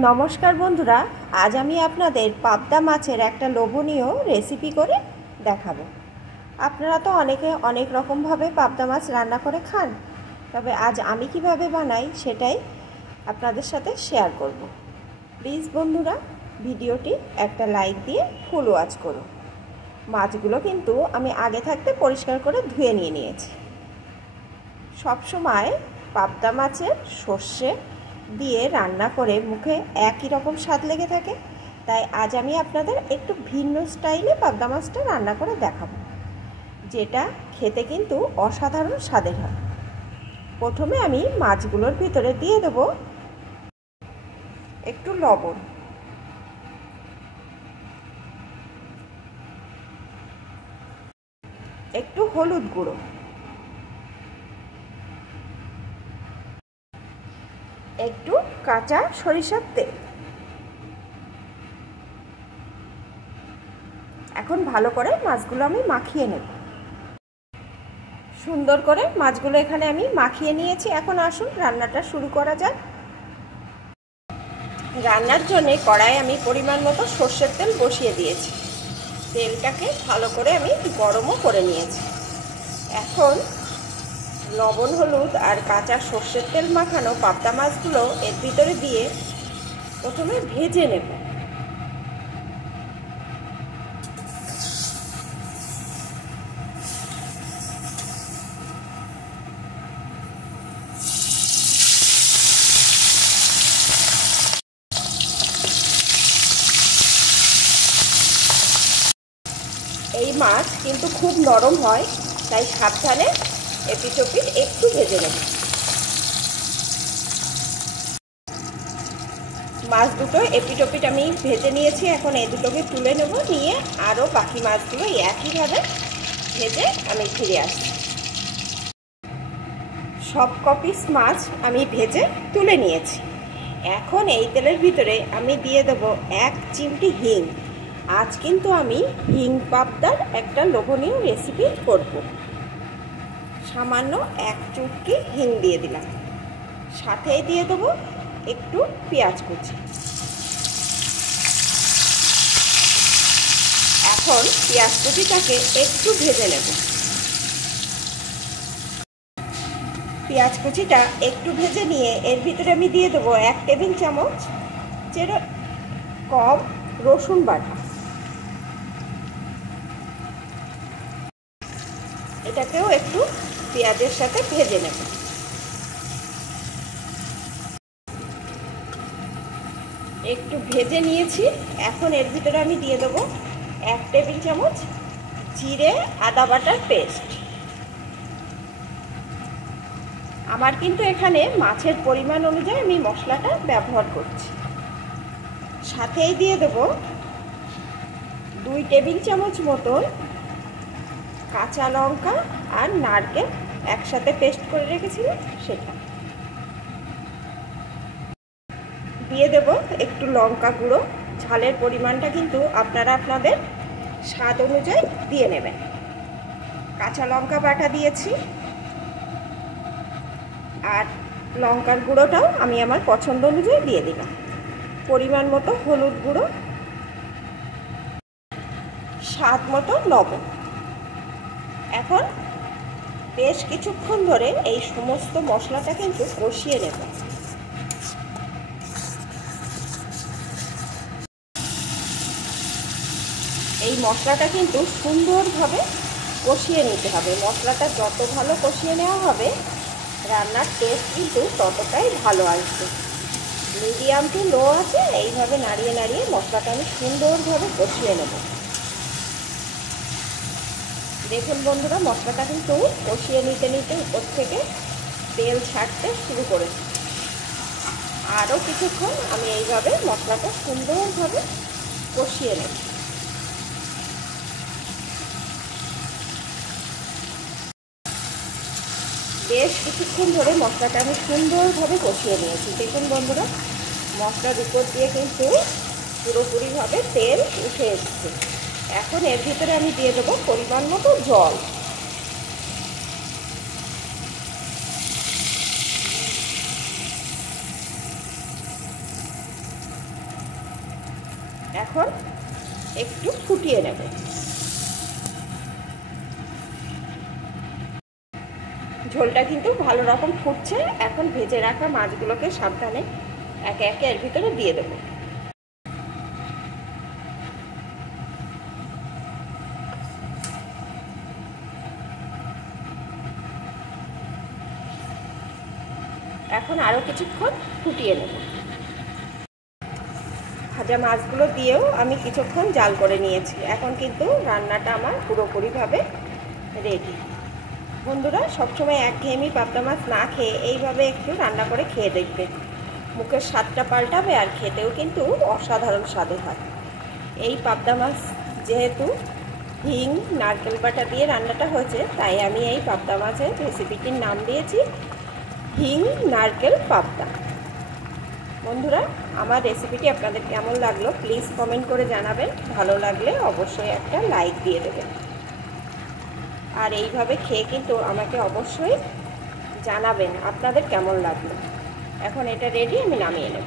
নমস্কার বন্ধুরা, আজ আমি আপনাদের পাবদা মাছের একটা লোভনীয় রেসিপি করে দেখাবো। আপনারা তো অনেকে অনেক রকমভাবে পাবদা মাছ রান্না করে খান, তবে আজ আমি কিভাবে বানাই সেটাই আপনাদের সাথে শেয়ার করব। প্লিজ বন্ধুরা, ভিডিওটি একটা লাইক দিয়ে ফুল ওয়াচ করুন। মাছগুলো কিন্তু আমি আগে থাকতে পরিষ্কার করে ধুয়ে নিয়েছি। সবসময় পাবদা মাছের সর্ষে দিয়ে রান্না করে মুখে একই রকম স্বাদ লেগে থাকে, তাই আজ আমি আপনাদের একটু ভিন্ন স্টাইলে পাবদা মাছটা রান্না করে দেখাবো, যেটা খেতে কিন্তু অসাধারণ স্বাদের হয়। প্রথমে আমি মাছগুলোর ভিতরে দিয়ে দেব একটু লবণ, একটু হলুদ গুঁড়ো, একটু কাঁচা সরিষার তেল। এখন ভালো করে মাছগুলো আমি মাখিয়ে নেব। সুন্দর করে মাছগুলো এখানে আমি মাখিয়ে নিয়েছি। এখন আসুন রান্নাটা শুরু করা যাক। রান্নার জন্য কড়াই আমি পরিমাণ মতো সর্ষের তেল বসিয়ে দিয়েছি। তেলটাকে ভালো করে আমি গরমও করে নিয়েছি। এখন লবণ, হলুদ আর কাঁচা সর্ষের তেল মাখানো পাবদা মাছগুলো এর ভিতরে দিয়ে প্রথমে ভেজে নেব। এই মাছ কিন্তু খুব নরম হয়, তাই সাবধানে এপিটোপিট একটু ভেজে নেব। মাছ দুটো এপিটোপিট আমি ভেজে নিয়েছি। এখন এই দুটোকে তুলে নেব, নিয়ে আরও বাকি মাছগুলো একইভাবে ভেজে আমি ফিরে আসছি। সব কপিস মাছ আমি ভেজে তুলে নিয়েছি। এখন এই তেলের ভিতরে আমি দিয়ে দেব 1 চিমটি হিং। আজ কিন্তু আমি হিং পাবদার একটা লোভনীয় রেসিপি করব। সামান্য 1 চুটকি হিং দিয়ে দিলাম। সাথেই দিয়ে দেবো একটু পেঁয়াজ কুচি। এখন পেঁয়াজ কুচিটাকে একটু ভেজে নেব। পেঁয়াজ কুচিটা একটু ভেজে নিয়ে এর ভিতরে আমি দিয়ে দেবো 1 টেবিল চামচ কম রসুন বাটা। এটাকেও একটু পেঁয়াজের সাথে ভেজে নেব। একটু ভেজে নিয়েছি। এখন এর ভিতরে আমি দিয়ে দেবো 1 টেবিল চামচ জিরে আদা বাটার পেস্ট। আমার কিন্তু এখানে মাছের পরিমাণ অনুযায়ী আমি মশলাটা ব্যবহার করছি। সাথেই দিয়ে দেব 2 টেবিল চামচ মতন কাঁচা লঙ্কা আর নারকেল একসাথে পেস্ট করে রেখেছিলাম, সেটা দিয়ে দেব। একটু লঙ্কা গুঁড়ো, ঝালের পরিমাণটা কিন্তু আপনারা আপনাদের স্বাদ অনুযায়ী দিয়ে নেবেন। কাঁচা লঙ্কা বাটা দিয়েছি, আর লঙ্কার গুঁড়োটাও আমি আমার পছন্দ অনুযায়ী দিয়ে দিলাম। পরিমাণ মতো হলুদ গুঁড়ো, স্বাদ মতো লবণ। এখন বেশ কিছুক্ষণ ধরে এই সমস্ত মশলাটা কিন্তু কষিয়ে নেব। এই মশলাটা কিন্তু সুন্দরভাবে কষিয়ে নিতে হবে। মশলাটা যত ভালো কষিয়ে নেওয়া হবে, রান্নার টেস্ট কিন্তু ততটাই ভালো আসবে। মিডিয়াম টু লো আছে এইভাবে নাড়িয়ে নাড়িয়ে মশলাটা আমি সুন্দরভাবে কষিয়ে নেব। দেখুন বন্ধুরা, মশলাটা কিন্তু কষিয়ে নিতে নিতে উপর থেকে তেল ছাড়তে শুরু করেছে। আরও কিছুক্ষণ আমি এইভাবে মশলাটা সুন্দরভাবে কষিয়ে নেব। বেশ কিছুক্ষণ ধরে মশলাটা আমি সুন্দরভাবে কষিয়ে নিয়েছি। দেখুন বন্ধুরা, মশলার উপর দিয়ে কিন্তু পুরোপুরিভাবে তেল উঠে এসেছে। এখন এর ভিতরে আমি দিয়ে দেবো পরিমাণ মতো জল। এখন একটু ফুটিয়ে নেব। ঝোলটা কিন্তু ভালো রকম ফুটছে। এখন ভেজে রাখা মাছগুলোকে সাবধানে একে একে এর ভিতরে দিয়ে দেবো। এখন আরও কিছুক্ষণ ফুটিয়ে নেব। ভাজা মাছগুলো দিয়েও আমি কিছুক্ষণ জাল করে নিয়েছি। এখন কিন্তু রান্নাটা আমার পুরোপুরিভাবে রেডি। বন্ধুরা, সবসময় একঘেয়েমি পাবদা মাছ না খেয়ে এইভাবে একটু রান্না করে খেয়ে দেখবে। মুখের স্বাদটা পাল্টাবে আর খেতেও কিন্তু অসাধারণ স্বাদে হয়। এই পাবদা মাছ যেহেতু হিং নারকেল বাটা দিয়ে রান্নাটা হয়েছে, তাই আমি এই পাবদা মাছের রেসিপিটির নাম দিয়েছি হিং নারকেল পাবদা। বন্ধুরা, আমার রেসিপিটি আপনাদের কেমন লাগলো প্লিজ কমেন্ট করে জানাবেন। ভালো লাগলে অবশ্যই একটা লাইক দিয়ে দেবেন। আর এইভাবে খেয়ে কিন্তু আমাকে অবশ্যই জানাবেন আপনাদের কেমন লাগলো। এখন এটা রেডি, আমি নামিয়ে নেব।